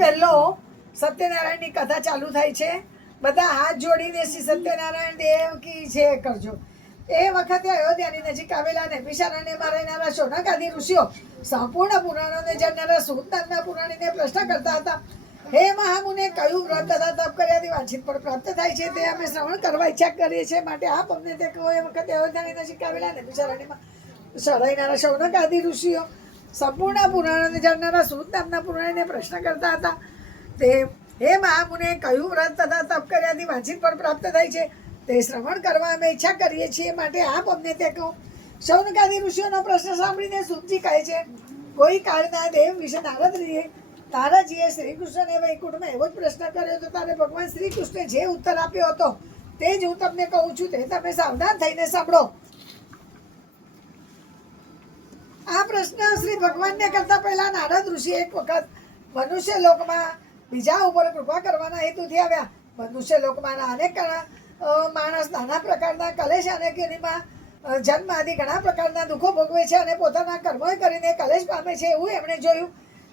પહેલો સત્યનારાયણની કથા ચાલુ થાય છે. બધા હાથ જોડીને શ્રી સત્યનારાયણ દેવ કી જય કરજો. એ વખતે અયોધ્યાની નજીક આવેલા નૈમિષારણ્યમાં રહેનારા શૌનકાદિ ઋષિઓ સંપૂર્ણ પુરાણોને જાણનારા સૂત નામના પુરાણીને પ્રશ્ન કરતા હતા. હે મહામુને, કયું વ્રત તથા તપ કર્યાથી વાંછિત ફળ પ્રાપ્ત થાય છે તે અમે શ્રવણ કરવા ઈચ્છા કરીએ છીએ, માટે આપ અમને તે કહો. એ વખતે અયોધ્યાની નજીક આવેલા નૈમિષારણ્યમાં રહેનારા શૌનકાદિ ઋષિઓ સંપૂર્ણ પુરાણોને જાણનારા સૂત નામના પુરાણીને પ્રશ્ન કરતા હતા. તે હે મહામુને, કયું વ્રત તથા તપ કર્યાથી વાંછિત ફળ પ્રાપ્ત થાય છે તે શ્રવણ કરવા અમે ઈચ્છા કરીએ છીએ, માટે આપ અમને તે કહો. શૌનકાદિ ઋષિઓનો પ્રશ્ન સાંભળીને સૂતજી કહે છે, કોઈ કાળના દેવ વિશે નારદજીએ શ્રી કૃષ્ણને વૈકુંઠમાં એવો જ પ્રશ્ન કર્યો હતો. ત્યારે ભગવાન શ્રી કૃષ્ણે જે ઉત્તર આપ્યો હતો તે જ હું તમને કહું છું, તે તમે સાવધાન થઈને સાંભળો. આ પ્રશ્ન શ્રી ભગવાનને કરતા પહેલા નારદ ઋષિ એક વખત મનુષ્ય લોકમાં બીજા ઉપર કૃપા કરવાના હેતુથી આવ્યા. મનુષ્ય લોકમાં અનેક માણસ નાના પ્રકારના કલેશ અને યોનિમાં જન્મ આદિ ઘણા પ્રકારના દુઃખો ભોગવે છે અને પોતાના કર્મો કરીને કલેશ પામે છે. એવું એમણે જોયું.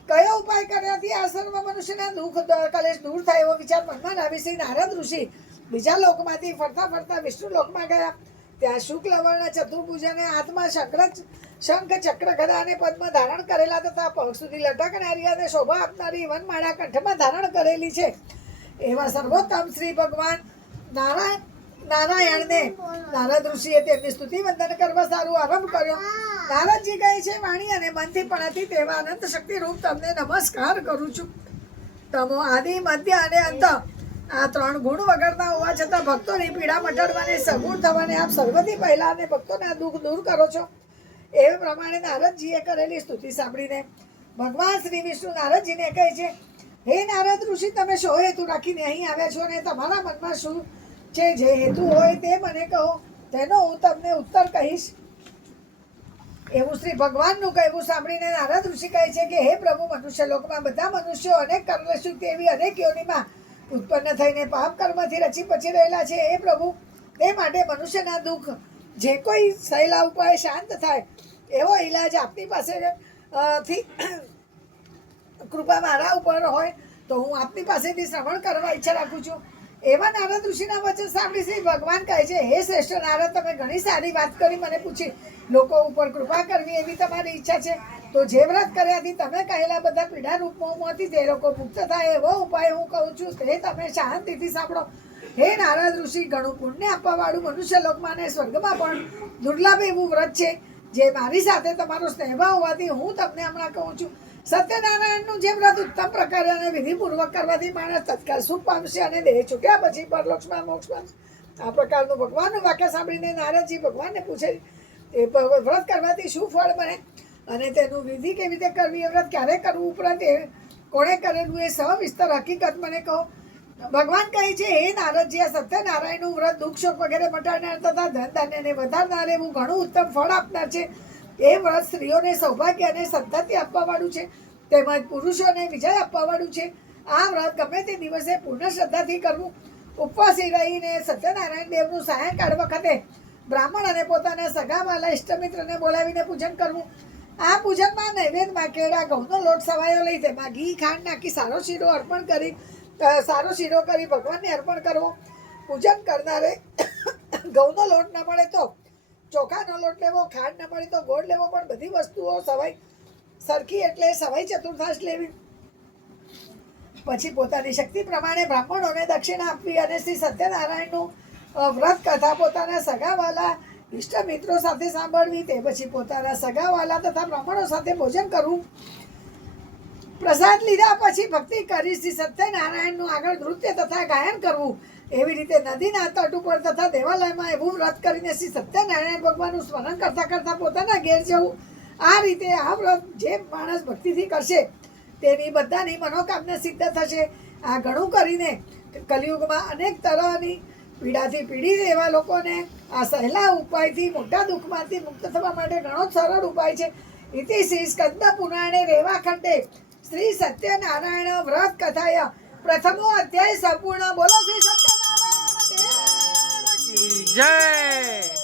કયો ઉપાય કર્યાથી આ સર્વ મનુષ્યના દુઃખ કલેશ દૂર થાય એવો વિચાર મનમાં લાવી શ્રી નારદ ઋષિ બીજા લોકમાંથી ફરતા ફરતા વિષ્ણુ લોકમાં ગયા. ત્યાં શુક્લ વર્ણ ચતુર્ભુજાને હાથમાં શંખ ચક્ર ગદા અને પદ્મ ધારણ કરેલા તથા પગ સુધી લટકનારી અને શોભા આપનારી વનમાળા કંઠમાં ધારણ કરેલી છે એવા સર્વોત્તમ શ્રી ભગવાન નારાયણને નારદ ઋષિએ તેમની સ્તુતિ વંદન કરવા સારું આરંભ કર્યો. નારદજી કહે છે, વાણી અને મનથી પણ હતી તેવા અનંત શક્તિ રૂપ તમને નમસ્કાર કરું છું. તમો આદિ મધ્ય અને અંત આ ત્રણ ગુણ વગરના હોવા છતાં ભક્તોની પીડા મટાડવાને સગુણ થવાને આપ સર્વથી પહેલા અને ભક્તોના દુઃખ દૂર કરો છો. એ પ્રમાણે નારદજીએ કરેલી સ્તુતિ સાંભળીને ભગવાન શ્રી વિષ્ણુ નારદજીને કહે છે, હે નારદ ઋષિ, તમે શો હેતુ રાખીને અહીં આવ્યા છો અને તમારા મનમાં શું છે? જે હેતુ હોય તે મને કહો, તેનો હું તમને ઉત્તર કહીશ. એવું શ્રી ભગવાનનું કહેવું સાંભળીને નારદ ઋષિ કહે છે કે હે પ્રભુ, મનુષ્ય લોકમાં બધા મનુષ્યો અનેક કર્મશુ તેવી અનેક યોનિમાં ઉત્પન્ન થઈને પાપ કર્મથી રચી પચી રહેલા છે. હે પ્રભુ, તે માટે મનુષ્યના દુઃખ જે કોઈ સહેલા ઉપાય શાંત થાય એવો ઈલાજ આપની પાસે થી કૃપા મારા ઉપર હોય તો હું આપની પાસેથી શ્રવણ કરવા ઈચ્છા રાખું છું. એવા નારદ ઋષિના વચન સાંભળી શ્રી ભગવાન કહે છે, હે શ્રેષ્ઠ નારદ, તમે ઘણી સારી વાત કરી. મને પૂછી લોકો ઉપર કૃપા કરવી એવી તમારી ઈચ્છા છે, તો જે વ્રત કર્યાથી તમે કહેલા બધા પીડા રૂપોમાંથી તે લોકો મુક્ત થાય એવો ઉપાય હું કહું છું, તે તમે શાંતિથી સાંભળો. હે નારદ ઋષિ, ઘણું પુણ્ય આપવાવાળું મનુષ્ય લોકમાં અને સ્વર્ગમાં પણ દુર્લભ એવું વ્રત છે, જે મારી સાથે તમારો સ્નેહ હોવાથી હું તમને હમણાં કહું છું. સત્યનારાયણનું જે વ્રત ઉત્તમ પ્રકારે અને વિધિપૂર્વક કરવાથી માણસ તત્કાળ સુખ પામશે અને દેહ છૂટ્યા પછી પરલોક્ષમાં મોક્ષ પામશે. આ પ્રકારનું ભગવાનનું વાક્ય સાંભળીને નારદજી ભગવાનને પૂછે, એ વ્રત કરવાથી શું ફળ બને અને તેનું વિધિ કેવી રીતે કરવી, એ વ્રત ક્યારે કરવું, ઉપરાંત એ કોણે કરેલું એ સવિસ્તર હકીકત મને કહો. ભગવાન કહે છે, હે નારદજી, આ સત્યનારાયણનું વ્રત દુઃખ શોક વગેરે મટાડનાર તથા ધન ધાન્યને વધારનાર એવું ઘણું ઉત્તમ ફળ આપનાર છે. એ વ્રત સ્ત્રીઓને સૌભાગ્ય અને સંતતિ આપવાવાળું છે, તેમજ પુરુષોને વિજય આપવાવાળું છે. આ વ્રત ગમે તે દિવસે પૂર્ણ શ્રદ્ધાથી કરવું. ઉપવાસી રહીને સત્યનારાયણ દેવનું સાયંકાળ વખતે બ્રાહ્મણ અને પોતાના સગાવાલા ઇષ્ટમિત્રને બોલાવીને પૂજન કરવું. આ પૂજનમાં નૈવેદ્યમાં કેળા ઘઉંનો લોટ સવાયો લઈ તેમાં ઘી ખાંડ નાખી સારો શીરો કરી ભગવાનને અર્પણ કરવો. પૂજન કરનારે ઘઉંનો લોટ ન મળે તો ચોખાનો લોટ લેવો, ખાંડ ન મળે તો ગોળ લેવો, પણ બધી વસ્તુઓ સરખી એટલે સવાઈ ચતુર્થાંશ લેવી. પછી પોતાની શક્તિ પ્રમાણે બ્રાહ્મણોને દક્ષિણા આપવી અને શ્રી સત્યનારાયણનું વ્રત કથા પોતાના સગાવાલા ઇષ્ટ મિત્રો સાથે સાંભળવી. તે પછી પોતાના સગાવાલા તથા બ્રાહ્મણો સાથે ભોજન કરવું. પ્રસાદ લીધા પછી ભક્તિ કરી શ્રી સત્યનારાયણનું આગળ નૃત્ય તથા ગાયન કરવું. એવી રીતે નદીના તટ ઉપર તથા દેવાલયમાં એવું વ્રત કરીને શ્રી સત્યનારાયણ ભગવાનનું સ્મરણ કરતા કરતા પોતાના ઘેર જવું. આ રીતે આ વ્રત જે માણસ ભક્તિથી કરશે તેની બધાની મનોકામના સિદ્ધ થશે. આ ઘણું કરીને કલિયુગમાં અનેક તરહની પીડાથી પીડિત એવા લોકોને આ સહેલા ઉપાયથી મોટા દુઃખમાંથી મુક્ત થવા માટે ઘણો જ સરળ ઉપાય છે. ઇતિ શ્રી સ્કંદ પુરાણે રેવાખંડે શ્રી સત્યનારાયણ વ્રત કથાય પ્રથમો અધ્યાય સંપૂર્ણ. બોલો શ્રી સત્યનારાયણ જય.